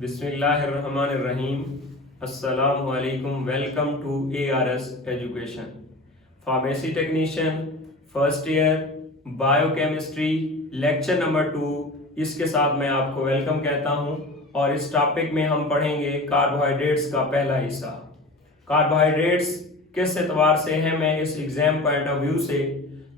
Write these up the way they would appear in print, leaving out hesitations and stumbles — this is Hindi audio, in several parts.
बिस्मिल्लाहिर्रहमानिर्रहीम। अस्सलामु अलैकुम। Welcome to ARS education. Pharmacy technician first year biochemistry lecture number 2, इसके साथ मैं आपको वेलकम कहता हूं। और इस टॉपिक में हम पढ़ेंगे कार्बोहाइड्रेट्स का पहला हिस्सा। कार्बोहाइड्रेट्स किस एतबार से हैं, मैं इस एग्जाम पॉइंट ऑफ व्यू से,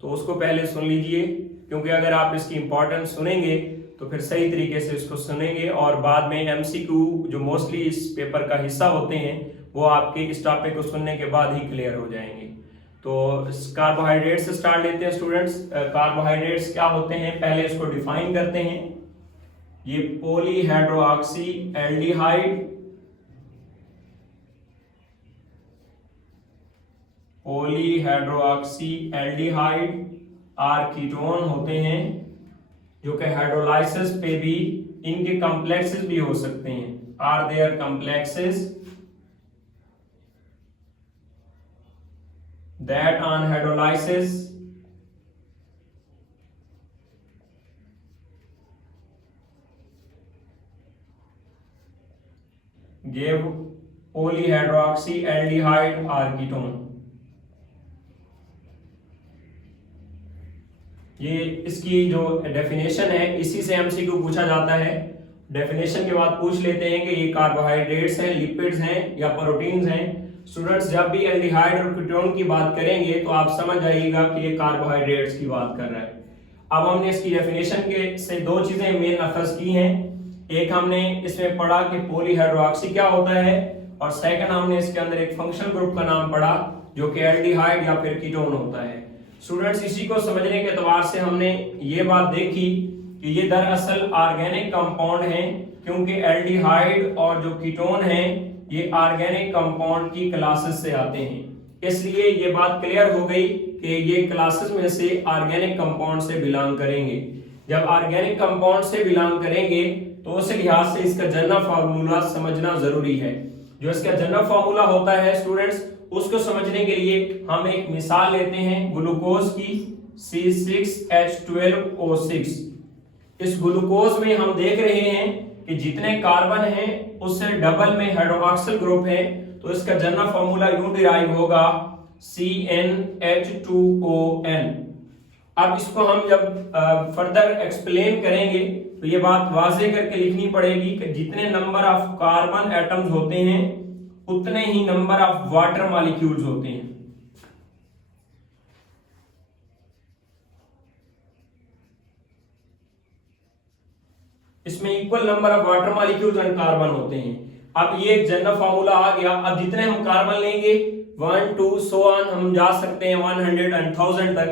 तो उसको पहले सुन लीजिए, क्योंकि अगर आप इसकी इंपॉर्टेंस सुनेंगे तो फिर सही तरीके से इसको सुनेंगे और बाद में MCQ जो मोस्टली इस पेपर का हिस्सा होते हैं वो आपके इस टॉपिक को सुनने के बाद ही क्लियर हो जाएंगे। तो कार्बोहाइड्रेट्स से स्टार्ट लेते हैं स्टूडेंट्स। कार्बोहाइड्रेट्स क्या होते हैं, पहले इसको डिफाइन करते हैं। ये polyhydroxy aldehyde, polyhydroxy aldehyde or ketone होते हैं, जो कि हाइड्रोलाइसिस पे भी इनके कॉम्प्लेक्सेस भी हो सकते हैं। Are there complexes that on hydrolysis give polyhydroxy aldehyde or ketone. ये इसकी जो डेफिनेशन है इसी से MCQ पूछा जाता है। डेफिनेशन के बाद पूछ लेते हैं कि ये कार्बोहाइड्रेट्स हैं, लिपिड्स हैं या प्रोटीन्स हैं। स्टूडेंट्स जब भी एल्डिहाइड और कीटोन की बात करेंगे तो आप समझ जाइएगा कि ये कार्बोहाइड्रेट्स की बात कर रहा है। अब हमने इसकी डेफिनेशन के से दो चीजें मेन अखज की हैं। एक हमने इसमें पढ़ा कि पॉलीहाइड्रोक्सी क्या होता है, और सेकंड हमने इसके अंदर एक फंक्शनल ग्रुप का नाम पढ़ा जो कि एल्डिहाइड या फिर कीटोन होता है। स्टूडेंट्स इसी को समझने के एतबार से हमने ये बात देखी कि ये दरअसल ऑर्गेनिक कंपाउंड हैं, क्योंकि एल्डिहाइड और जो कीटोन हैं ये ऑर्गेनिक कंपाउंड की क्लासेस से आते हैं। इसलिए ये बात क्लियर हो गई कि ये क्लासेस में से ऑर्गेनिक कंपाउंड से बिलोंग करेंगे। जब ऑर्गेनिक कंपाउंड से बिलोंग करेंगे तो उस लिहाज से इसका जनरल फार्मूला समझना जरूरी है। जो इसका जनरल फार्मूला होता है स्टूडेंट्स, उसको समझने के लिए हम एक मिसाल लेते हैं ग्लूकोज की, C6H12O6। इस ग्लूकोज में हम देख रहे हैं कि जितने कार्बन हैं उससे डबल में हाइड्रोक्सिल ग्रुप है, तो इसका जनरल फार्मूला यूं डिराइव होगा CnH2ON। अब इसको हम जब फर्दर एक्सप्लेन करेंगे तो ये बात वाज़ेह करके लिखनी पड़ेगी कि जितने नंबर ऑफ कार्बन एटम्स होते हैं उतने ही नंबर ऑफ वाटर मॉलिक्यूल्स होते हैं। इसमें equal number of water molecules and carbon होते हैं। अब ये एक जनरल फार्मूला आ गया। अब जितने हम कार्बन लेंगे 1 2 सो ऑन हम जा सकते हैं 100 and 1000 तक,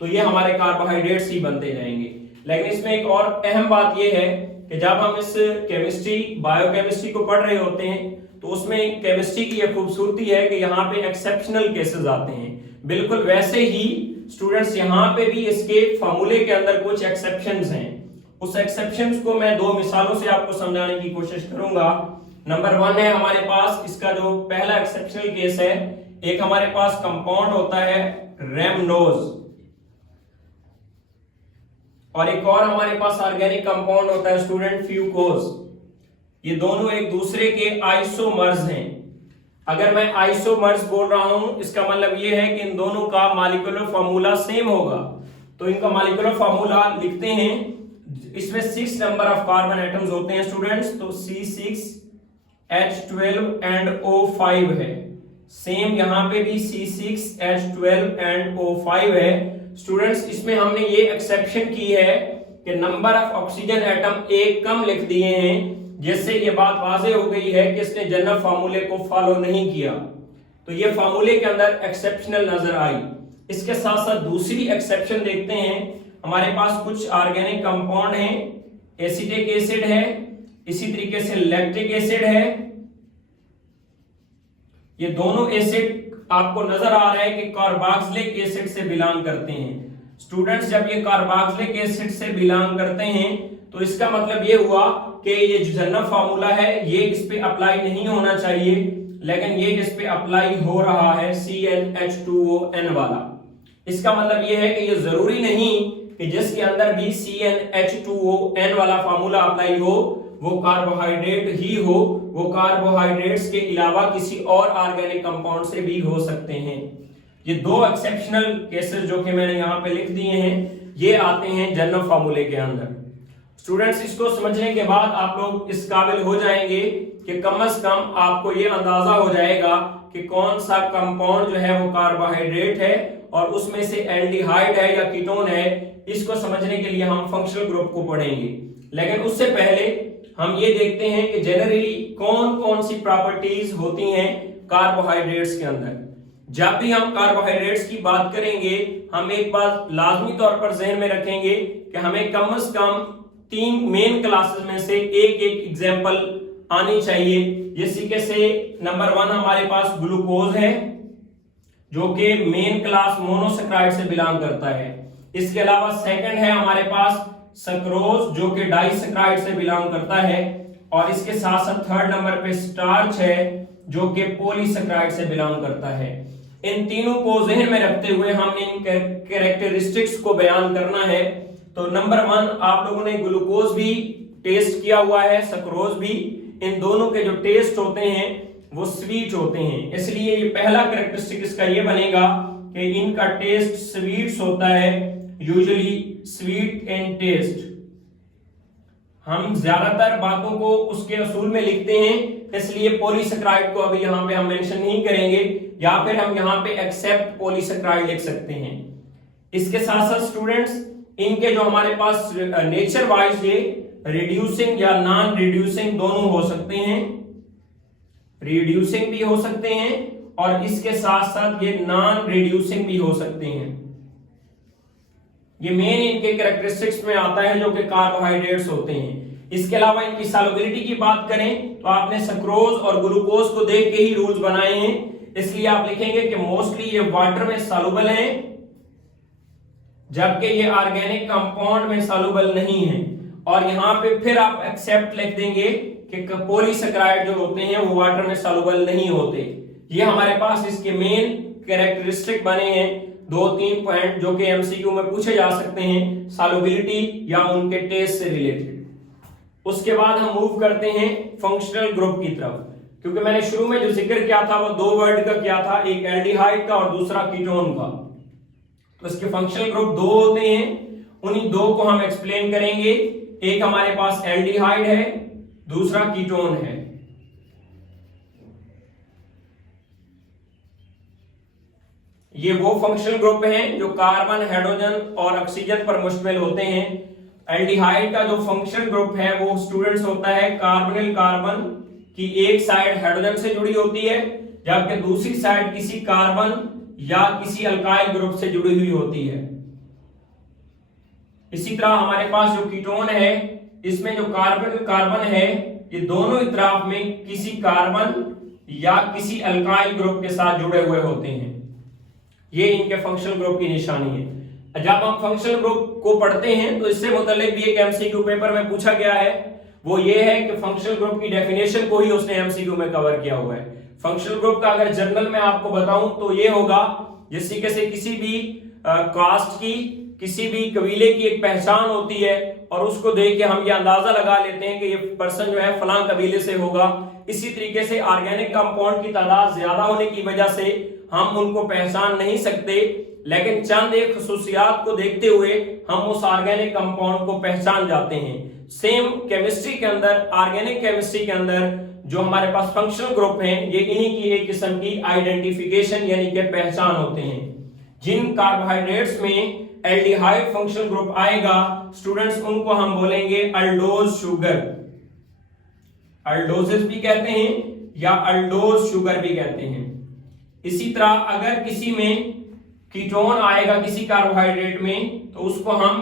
तो ये हमारे कार्बोहाइड्रेट्स ही बनते जाएंगे। लेकिन इसमें एक और अहम बात ये है कि जब हम इस केमिस्ट्री बायोकेमिस्ट्री को पढ़ रहे होते हैं तो उसमें केमिस्ट्री की यह खूबसूरती है कि यहाँ पे एक्सेप्शनल केसेस आते हैं। बिल्कुल वैसे ही स्टूडेंट्स यहाँ पे भी इसके फार्मूले के अंदर कुछ एक्सेप्शंस हैं। उस एक्सेप्शंस को मैं दो मिसालों से आपको समझाने की कोशिश करूंगा। नंबर 1 है हमारे पास, इसका जो पहला एक्सेप्शनल केस है, एक हमारे पास कंपाउंड होता है रेमनोज और एक और हमारे पास ऑर्गेनिक कंपाउंड होता है स्टूडेंट फ्यूकोज। ये दोनों एक दूसरे के आइसोमर्स हैं। अगर मैं आइसोमर्स बोल रहा हूं इसका मतलब ये है कि इन दोनों का मॉलिक्यूलर फार्मूला सेम होगा। तो इनका मॉलिक्यूलर फार्मूला लिखते हैं। इसमें 6 नंबर ऑफ कार्बन एटम्स होते हैं स्टूडेंट्स, तो C6H12 and O5 है। सेम यहां पे भी C6H12 and O5 है। स्टूडेंट्स इसमें हमने ये एक्सेप्शन की है कि नंबर ऑफ ऑक्सीजन एटम एक कम लिख दिए हैं, जिससे ये बात वाज़ेह हो गई है कि इसने जनरल फार्मूले को फॉलो नहीं किया। तो ये फार्मूले के अंदर एक्सेप्शनल नजर आई। इसके साथ साथ दूसरी एक्सेप्शन देखते हैं। हमारे पास कुछ ऑर्गेनिक कंपाउंड हैं, एसिटिक एसिड है, इसी तरीके से लैक्टिक एसिड है। ये दोनों एसिड आपको नजर आ रहा है कि कार्बोक्सिलिक एसिड से बिलोंग करते हैं। स्टूडेंट्स जब ये कार्बोक्सिलिक एसिड से बिलोंग करते हैं तो इसका मतलब ये हुआ कि ये जो जनरल फार्मूला है ये इस पे अप्लाई नहीं होना चाहिए, लेकिन ये इस पे अप्लाई हो रहा है CnH2ON वाला। इसका मतलब ये है कि ये जरूरी नहीं कि जिसके अंदर भी CnH2ON वाला फार्मूला अप्लाई हो वो कार्बोहाइड्रेट ही हो, वो कार्बोहाइड्रेट्स के अलावा किसी और ऑर्गेनिक कंपाउंड से भी हो सकते हैं। ये दो एक्सेप्शनल केसेस जो कि मैंने यहाँ पे लिख दिए हैं, ये आते हैं जनरल फार्मूले के अंदर। स्टूडेंट्स, इसको समझने के बाद आप लोग इस काबिल हो जाएंगे कि कम से कम आपको ये अंदाजा हो जाएगा कि कौन सा कंपाउंड जो है वो कार्बोहाइड्रेट है और उसमें से एल्डिहाइड है या कीटोन है। इसको समझने के लिए हम फंक्शनल ग्रुप को पढ़ेंगे, लेकिन उससे पहले हम ये देखते हैं कि जनरली कौन कौन सी प्रॉपर्टीज होती हैं कार्बोहाइड्रेट्स के अंदर। जब भी हम कार्बोहाइड्रेट्स की बात करेंगे, हम एक बात लाजमी तौर पर जहन में रखेंगे कि हमें कम से कम 3 मेन क्लासेस में से एक एग्जांपल आनी चाहिए। जैसे से नंबर 1 हमारे पास ग्लूकोज है, जो कि मेन क्लास मोनोसैकेराइड से बिलोंग करता है। इसके अलावा सेकंड है हमारे पास सक्रोज, जो कि डाइसैकेराइड से बिलोंग करता है, और इसके साथ साथ थर्ड नंबर पे स्टार्च है, जो कि पॉलीसैकेराइड से बिलोंग करता है। इन तीनों को जहन में रखते हुए हमने इन कैरेक्टरिस्टिक्स को बयान करना है। तो नंबर 1 आप लोगों ने ग्लूकोज भी टेस्ट किया हुआ है, सक्रोज भी। इन दोनों के जो टेस्ट होते हैं वो स्वीट होते हैं, इसलिए ये पहला कैरेक्टरिस्टिक इसका ये बनेगा कि इनका टेस्ट स्वीट्स होता है, यूजुअली स्वीट इन टेस्ट। हम ज्यादातर बातों को उसके असूल में लिखते हैं, इसलिए पॉलीसैकेराइड को अभी यहाँ पे हम मेंशन नहीं करेंगे, या फिर हम यहाँ पे एक्सेप्ट पॉलीसैकेराइड लिख सकते हैं। इसके साथ साथ स्टूडेंट्स, इनके जो हमारे पास नेचर वाइज ये रिड्यूसिंग या नॉन रिड्यूसिंग दोनों हो सकते हैं, रिड्यूसिंग भी हो सकते हैं और इसके साथ साथ ये नॉन रिड्यूसिंग भी हो सकते हैं। ये मेन इनके कैरेक्टरिस्टिक्स में आता है जो कि कार्बोहाइड्रेट्स होते हैं। इसके अलावा इनकी सॉल्युबिलिटी की बात करें तो आपने सक्रोज और ग्लूकोज को देख के ही रूल्स बनाए हैं, इसलिए आप लिखेंगे कि मोस्टली ये वाटर में सॉल्युबल हैं, जबकि ये ऑर्गेनिक कंपाउंड में सॉल्युबल नहीं है। और यहां पे फिर आप एक्सेप्ट लिख देंगे कि पॉलीसैकेराइड जो होते हैं वो वाटर में सॉल्युबल नहीं होते। ये हमारे पास इसके मेन कैरेक्टरिस्टिक बने हैं, 2-3 पॉइंट जो कि एमसीक्यू में पूछे जा सकते हैं, सॉल्युबिलिटी या उनके टेस्ट से रिलेटेड। उसके बाद हम मूव करते हैं फंक्शनल ग्रुप की तरफ, क्योंकि मैंने शुरू में जो जिक्र किया था वो 2 वर्ड का किया था, एक एल्डिहाइड का और दूसरा कीटोन का। तो इसके फंक्शनल ग्रुप 2 होते हैं, उन्हीं 2 को हम एक्सप्लेन करेंगे। एक हमारे पास एल्डिहाइड है, दूसरा कीटोन है। ये वो फंक्शनल ग्रुप हैं जो कार्बन, हाइड्रोजन और ऑक्सीजन पर मुश्तमिल होते हैं। एल्डिहाइड का जो फंक्शनल ग्रुप है वो स्टूडेंट्स होता है कार्बोनिल कार्बन की एक साइड हाइड्रोजन से जुड़ी होती है, जबकि दूसरी साइड किसी कार्बन या किसी अल्काइल ग्रुप से जुड़ी हुई होती है। इसी तरह हमारे पास जो कीटोन है, इसमें जो कार्बन कार्बन है, ये दोनों इतराफ में किसी कार्बन या किसी अल्काइल ग्रुप के साथ जुड़े हुए होते हैं। ये इनके फंक्शनल ग्रुप की निशानी है। जब हम फंक्शनल ग्रुप को पढ़ते हैं तो इससे मुताल्लिक भी एक एमसीक्यू पेपर में पूछा गया है, वो ये है कि फंक्शनल ग्रुप की डेफिनेशन को ही उसने एमसीक्यू में कवर किया हुआ है। फंक्शनल ग्रुप का अगर जनरल में आपको बताऊं तो ये होगा, जिस से किसी भी कास्ट की, किसी भी कबीले की एक पहचान होती है और उसको देख के हम ये अंदाजा लगा लेते हैं कि ये पर्सन जो है फलां कबीले से होगा। इसी तरीके से ऑर्गेनिक कंपाउंड की तादाद ज्यादा होने की वजह से हम उनको पहचान नहीं सकते, लेकिन चंद एक खसूसियात को देखते हुए हम उस ऑर्गेनिक कंपाउंड को पहचान जाते हैं। सेम केमिस्ट्री के अंदर, ऑर्गेनिक केमिस्ट्री के अंदर जो हमारे पास फंक्शनल ग्रुप हैं, ये इन्हीं की एक किस्म की आइडेंटिफिकेशन यानी कि पहचान होते हैं। जिन कार्बोहाइड्रेट्स में एल्डिहाइड फंक्शनल ग्रुप आएगा स्टूडेंट्स, उनको हम बोलेंगे अल्डोज शुगर। अल्डोजेस भी कहते हैं या अल्डोज शुगर भी कहते हैं। इसी तरह अगर किसी में कीटोन आएगा किसी कार्बोहाइड्रेट में, तो उसको हम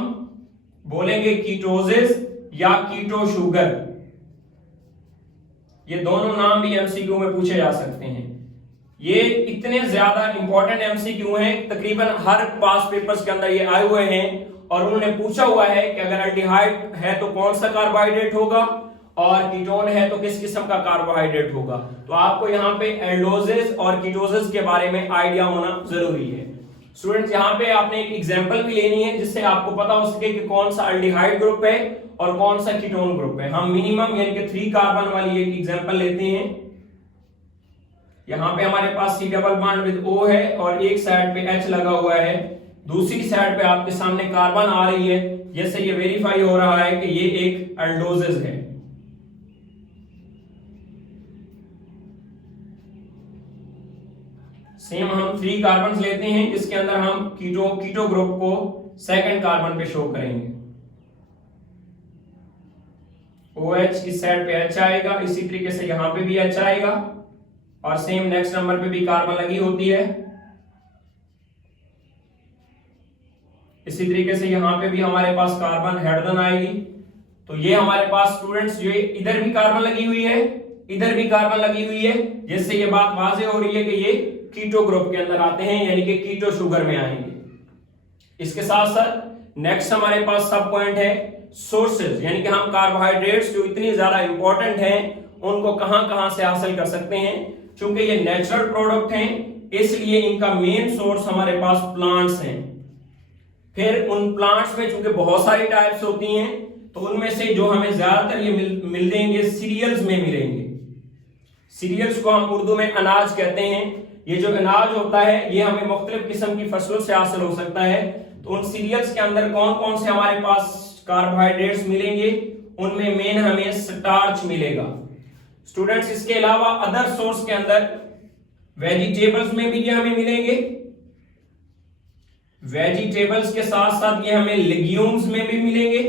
बोलेंगे कीटोजेस या कीटो शुगर। ये दोनों नाम भी एमसीक्यू में पूछे जा सकते हैं। ये इतने ज्यादा इंपॉर्टेंट एमसीक्यू हैं, तकरीबन हर पास पेपर्स के अंदर ये आए हुए हैं, और उन्होंने पूछा हुआ है कि अगर एल्डिहाइड है तो कौन सा कार्बोहाइड्रेट होगा और कीटोन है तो किस किस्म का कार्बोहाइड्रेट होगा। तो आपको यहाँ पे एल्डोजेस और कीटोजेस के बारे में आइडिया होना जरूरी है। स्टूडेंट्स, यहाँ पे आपने एक एग्जांपल भी लेनी है जिससे आपको पता हो सके कि कौन सा एल्डिहाइड ग्रुप है और कौन सा कीटोन ग्रुप है। हम मिनिमम यानी कि 3 कार्बन वाली एक एग्जांपल लेते हैं। यहां पे हमारे पास C double bond with O है और एक साइड पे H लगा हुआ है, दूसरी साइड पे आपके सामने कार्बन आ रही है, जैसे ये वेरीफाई हो रहा है कि ये एक एल्डोजेस है। सेम हम 3 कार्बन लेते हैं जिसके अंदर हम कीटो ग्रुप को सेकंड कार्बन पे शो करेंगे। OH इस साइड पे H आएगा, इसी तरीके से यहां पे भी H आएगा और सेम नेक्स्ट नंबर पे भी कार्बन लगी होती है। इसी तरीके से यहां पे भी हमारे पास कार्बन हेडन आएगी। तो ये हमारे पास स्टूडेंट्स जो इधर भी कार्बन लगी हुई है, इधर भी कार्बन लगी हुई है, जिससे ये बात वाज़ेह हो रही है कि ये कीटो ग्रुप के अंदर आते हैं, यानी कि कीटो शुगर में आएंगे। इसके साथ साथ नेक्स्ट हमारे पास सब पॉइंट है सोर्सेज, यानी कि हम कार्बोहाइड्रेट्स जो इतनी ज्यादा इंपॉर्टेंट हैं उनको कहां से हासिल कर सकते हैं। चूंकि ये नेचुरल प्रोडक्ट हैं इसलिए इनका मेन सोर्स हमारे पास प्लांट्स हैं। फिर उन प्लांट्स में चूंकि बहुत सारी टाइप्स होती हैं तो उनमें से जो हमें ज्यादातर ये मिलेंगे सीरियल्स में मिलेंगे। सीरियल्स को हम उर्दू में अनाज कहते हैं। ये जो अनाज होता है ये हमें मुख्तलिफ किस्म की फसलों से हासिल हो सकता है। तो उन सीरियल्स के अंदर कौन कौन से हमारे पास कार्बोहाइड्रेट्स मिलेंगे, उनमें मेन हमें स्टार्च मिलेगा। स्टूडेंट्स इसके अलावा अदर सोर्स के अंदर वेजिटेबल्स में भी ये हमें मिलेंगे, वेजिटेबल्स के साथ साथ ये हमें लेग्यूम्स में भी मिलेंगे,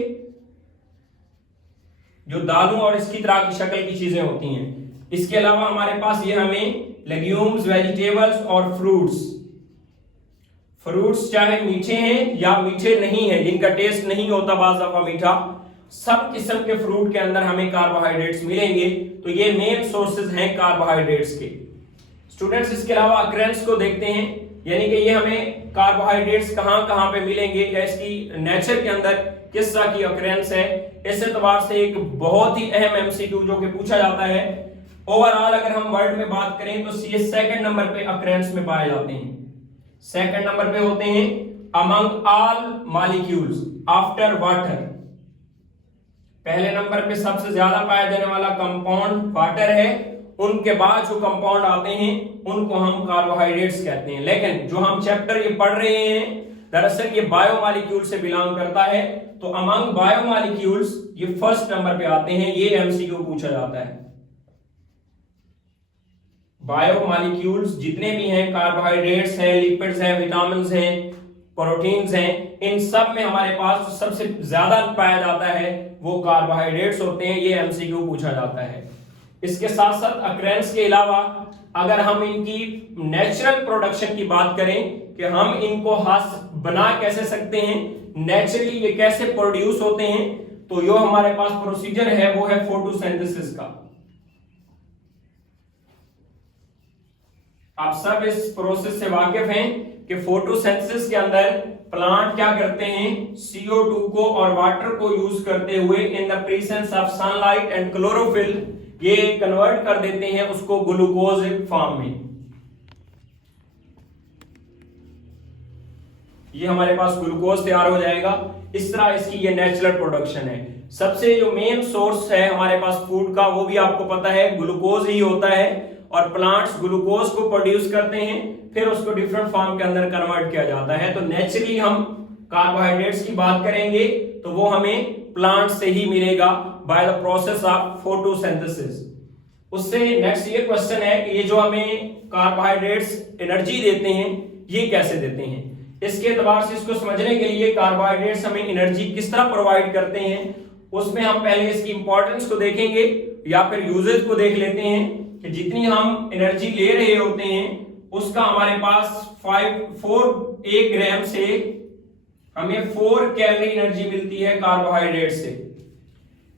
जो दालों और इसकी तरह की शक्ल की चीजें होती हैं। इसके अलावा हमारे पास ये हमें लेग्यूम्स, वेजिटेबल्स और फ्रूट्स चाहे मीठे हैं या मीठे नहीं हैं, जिनका टेस्ट नहीं होता बाज़ दफा मीठा, सब किस्म के फ्रूट के अंदर हमें कार्बोहाइड्रेट्स मिलेंगे। तो ये मेन सोर्सेज हैं कार्बोहाइड्रेट्स के। स्टूडेंट्स इसके अलावा अक्रेंस को देखते हैं, यानी कि ये हमें कार्बोहाइड्रेट्स कहां पे मिलेंगे या इसकी नेचर के अंदर किस तरह की अक्रेंस है। इस एतबार से एक बहुत ही अहम एमसीक्यू जो कि पूछा जाता है। ओवरऑल अगर हम वर्ल्ड में बात करें तो ये सेकंड नंबर पे अक्रेंस में पाए जाते हैं। सेकंड नंबर पे होते हैं among all molecules after water. पहले नंबर पे सबसे ज्यादा पाया जाने वाला कंपाउंड वाटर है, उनके बाद जो कंपाउंड आते हैं उनको हम कार्बोहाइड्रेट्स कहते हैं। लेकिन जो हम चैप्टर ये पढ़ रहे हैं दरअसल ये बायोमॉलिक्यूल से बिलोंग करता है, तो अमंग बायोमॉलिक्यूल्स ये फर्स्ट नंबर पे आते हैं। ये एमसीक्यू पूछा जाता है। बायोमॉलिक्यूल्स जितने भी हैं, कार्बोहाइड्रेट्स हैं, लिपिड्स हैं, विटामिन्स हैं, प्रोटीन्स हैं, इन सब में हमारे पास जो सबसे ज्यादा पाया जाता है वो कार्बोहाइड्रेट्स होते हैं। ये एमसीक्यू पूछा जाता है। इसके साथ साथ अक्रेंस के अलावा अगर हम इनकी नेचुरल प्रोडक्शन की बात करें कि हम इनको बना कैसे सकते हैं, नेचुरली ये कैसे प्रोड्यूस होते हैं, तो जो हमारे पास प्रोसीजर है वो है फोटोसिंथेसिस का। आप सब इस प्रोसेस से वाकिफ हैं कि फोटोसिंथेसिस के अंदर प्लांट क्या करते हैं, CO2 को और वाटर को यूज करते हुए in the presence of sunlight and chlorophyll ये कन्वर्ट कर देते हैं उसको ग्लूकोज फॉर्म में। ये हमारे पास ग्लूकोज तैयार हो जाएगा। इस तरह इसकी ये नेचुरल प्रोडक्शन है। सबसे जो मेन सोर्स है हमारे पास फूड का वो भी आपको पता है ग्लूकोज ही होता है, और प्लांट्स ग्लूकोज को प्रोड्यूस करते हैं, फिर उसको डिफरेंट फॉर्म के अंदर कन्वर्ट किया जाता है। तो नेचुरली हम कार्बोहाइड्रेट्स की बात करेंगे तो वो हमें प्लांट से ही मिलेगा by the process of photosynthesis. उससे नेक्स्ट ये क्वेश्चन है कि ये जो हमें कार्बोहाइड्रेट्स एनर्जी देते हैं ये कैसे देते हैं। इसके एतबार से इसको समझने के लिए कार्बोहाइड्रेट्स हमें एनर्जी किस तरह प्रोवाइड करते हैं उसमें हम पहले इसकी इंपॉर्टेंस को देखेंगे या फिर यूजेज को देख लेते हैं कि जितनी हम एनर्जी ले रहे होते हैं उसका हमारे पास 1 ग्राम से हमें 4 कैलोरी एनर्जी मिलती है कार्बोहाइड्रेट से।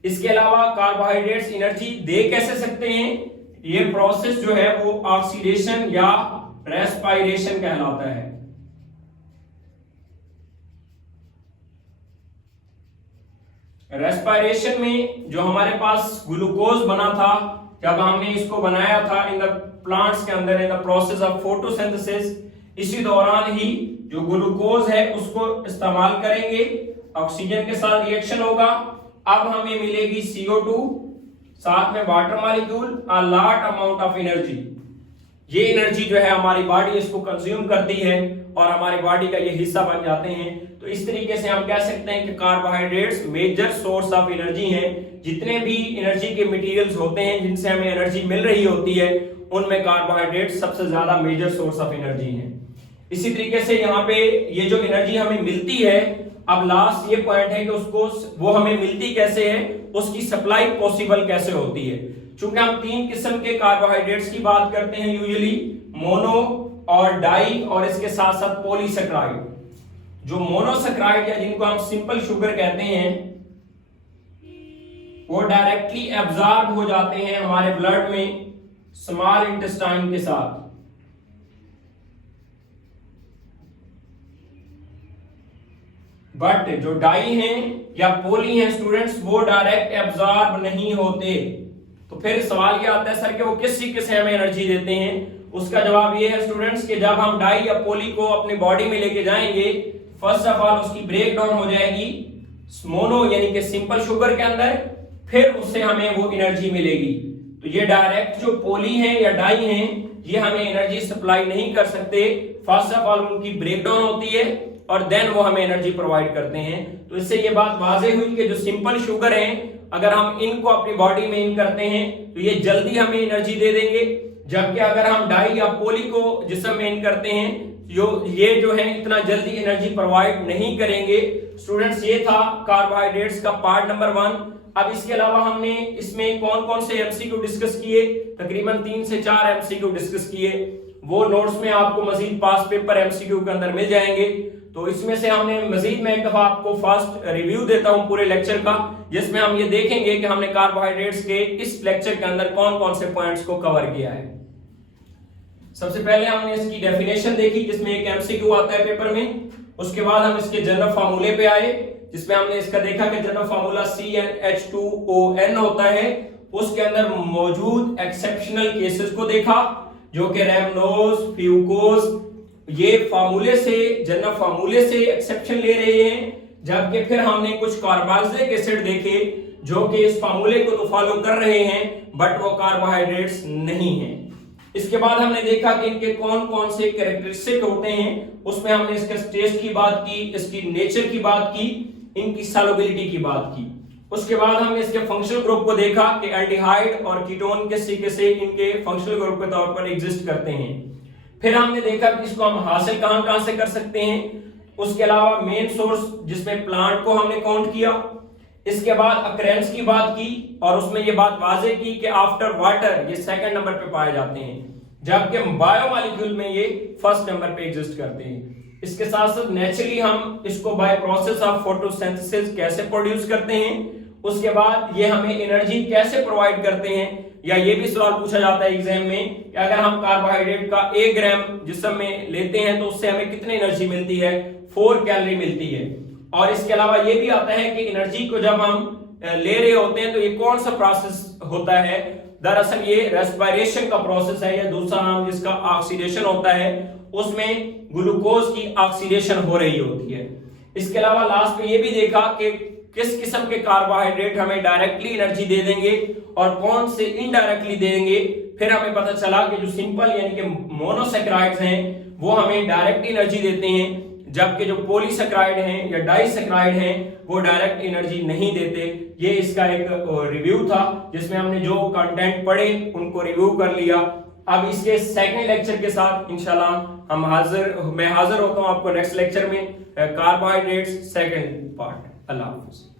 इसके अलावा कार्बोहाइड्रेट्स एनर्जी दे कैसे सकते हैं, ये प्रोसेस जो है वो ऑक्सीडेशन या रेस्पिरेशन कहलाता है। रेस्पिरेशन में जो हमारे पास ग्लूकोज बना था जब हमने इसको बनाया था इन द प्लांट्स के अंदर in the process of photosynthesis, इसी दौरान ही जो ग्लूकोज है उसको इस्तेमाल करेंगे, ऑक्सीजन के साथ रिएक्शन होगा, अब हमें मिलेगी CO2, साथ में water molecule, a lot amount of energy. ये एनर्जी जो है हमारी बॉडी इसको कंज्यूम करती है और हमारी बॉडी का ये हिस्सा बन जाते हैं। तो इस तरीके से हम कह सकते हैं कि carbohydrates major source of energy हैं। जितने भी एनर्जी के मटेरियल्स होते हैं जिनसे हमें एनर्जी मिल रही होती है, उनमें कार्बोहाइड्रेट्स सबसे ज्यादा मेजर सोर्स ऑफ एनर्जी हैं। इसी तरीके से यहाँ पे ये जो एनर्जी हमें मिलती है, अब लास्ट ये पॉइंट है कि उसको वो हमें मिलती कैसे है, उसकी सप्लाई पॉसिबल कैसे होती है। चूंकि हम 3 किस्म के कार्बोहाइड्रेट्स की बात करते हैं यूजुअली, मोनो और डाई और इसके साथ साथ पॉलीसेक्राइड। जो मोनोसेक्राइड या जिनको हम सिंपल शुगर कहते हैं, वो डायरेक्टली एब्जॉर्ब हो जाते हैं हमारे ब्लड में स्मॉल इंटेस्टाइन के साथ। बट जो डाई हैं या पोली हैं स्टूडेंट्स, वो डायरेक्ट एब्जॉर्ब नहीं होते। तो फिर सवाल ये आता है सर कि वो किस तरीके से हमें एनर्जी देते हैं। उसका जवाब ये है स्टूडेंट्स कि जब हम डाई या पोली को अपनी बॉडी में लेके जाएंगे, फर्स्ट ऑफ ऑल उसकी ब्रेक डाउन हो जाएगी मोनो यानी कि सिंपल शुगर के अंदर, फिर उससे हमें वो एनर्जी मिलेगी। तो ये डायरेक्ट जो पोली है या डाई है, ये हमें एनर्जी सप्लाई नहीं कर सकते। फर्स्ट ऑफ ऑल उनकी ब्रेक डाउन होती है और देन वो हमें एनर्जी प्रोवाइड करते हैं। तो इससे ये बात वाज़ेह हुई कि जो सिंपल शुगर है, अगर हम इनको अपनी बॉडी में इन करते हैं तो ये जल्दी हमें एनर्जी दे देंगे, जबकि अगर हम डाई या पोली को जिस्म में इन करते हैं, ये जो है इतना जल्दी एनर्जी प्रोवाइड नहीं करेंगे। स्टूडेंट्स, ये था कार्बोहाइड्रेट्स का पार्ट नंबर 1। अब इसके अलावा हमने इसमें कौन कौन से एमसीक्यू डिस्कस किए, तकरीबन 3 से 4 एमसीक्यू डिस्कस किए। वो नोट्स में आपको मजीद पास पेपर एमसीक्यू के अंदर मिल जाएंगे। तो इसमें से हमने मजीद में एक दफा आपको फास्ट रिव्यू देता हूं पूरे लेक्चर का, जिसमें हम ये देखेंगे कि हमने कार्बोहाइड्रेट्स के इस लेक्चर के अंदर कौन कौन से पॉइंट्स को कवर किया है। सबसे पहले हमने इसकी डेफिनेशन देखी, जिसमें एक एमसीक्यू आता है पेपर में। उसके बाद हम इसके जनरल फार्मूले पे आए, जिसमें हमने इसका देखा कि जनरल फार्मूला CnH2ON होता है। उसके अंदर मौजूद एक्सेप्शनल केसेस को देखा, जो कि रैमनोज, फ्यूकोस, ये फार्मूले से, जनरल फार्मूले से एक्सेप्शन ले रहे हैं। जबकि फिर हमने कुछ कार्बोक्सिलिक एसिड देखे जो कि इस फार्मूले को तो फॉलो कर रहे हैं, बट वो कार्बोहाइड्रेट्स नहीं हैं। इसके बाद हमने देखा कि इनके कौन कौन से कैरेक्टरिस्टिक होते हैं। उसमें हमने इसके टेस्ट की बात की, इसकी नेचर की बात की, इनकी सॉल्युबिलिटी की बात की। उसके बाद हमने इसके फंक्शनल ग्रुप को देखा कि एल्डिहाइड और कीटोन किस तरीके से इनके फंक्शनल ग्रुप के तौर पर एग्जिस्ट करते हैं। फिर हमने देखा कि इसको हम हासिल कहां से कर सकते हैं। उसके अलावा मेन सोर्स जिसमें प्लांट को हमने काउंट किया। इसके बाद अकरेंस की बात की और उसमें ये बात वाजे की कि आफ्टर वाटर ये सेकंड नंबर पे पाए जाते हैं, जबकि बायोमॉलिक्यूल में ये फर्स्ट नंबर पे एग्जिस्ट करते हैं। इसके साथ साथ नेचुरली हम इसको बाय प्रोसेस ऑफ फोटोसिंथेसिस कैसे प्रोड्यूस करते हैं। उसके बाद ये हमें एनर्जी कैसे प्रोवाइड करते हैं, या ये भी सवाल पूछा जाता है एग्जाम में कि अगर हम कार्बोहाइड्रेट का 1 ग्राम जिस्म में लेते हैं तो उससे हमें कितनी एनर्जी मिलती है, 4 कैलोरी मिलती है। और इसके अलावा ये भी आता है कि एनर्जी को जब हम ले रहे होते हैं तो ये कौन सा प्रोसेस होता है। दरअसल ये रेस्पिरेशन का प्रोसेस है, या दूसरा नाम जिसका ऑक्सीडेशन होता है, उसमें ग्लूकोज की ऑक्सीडेशन हो रही होती है। इसके अलावा लास्ट में ये भी देखा कि किस किस्म के कार्बोहाइड्रेट हमें डायरेक्टली एनर्जी दे देंगे और कौन से इनडायरेक्टली देंगे। फिर हमें पता चला कि जो सिंपल यानी कि मोनोसेक्राइड्स हैं वो हमें डायरेक्ट एनर्जी देते हैं, जबकि जो पॉलीसेक्राइड हैं या डाइसेक्राइड हैं वो डायरेक्ट एनर्जी नहीं देते। ये इसका एक रिव्यू था जिसमें हमने जो कंटेंट पढ़े उनको रिव्यू कर लिया। अब इसके सेकंड लेक्चर के साथ इंशाल्लाह मैं हाजिर होता हूं आपको नेक्स्ट लेक्चर में, कार्बोहाइड्रेट्स सेकंड पार्ट। अल्लाह हाफिज़।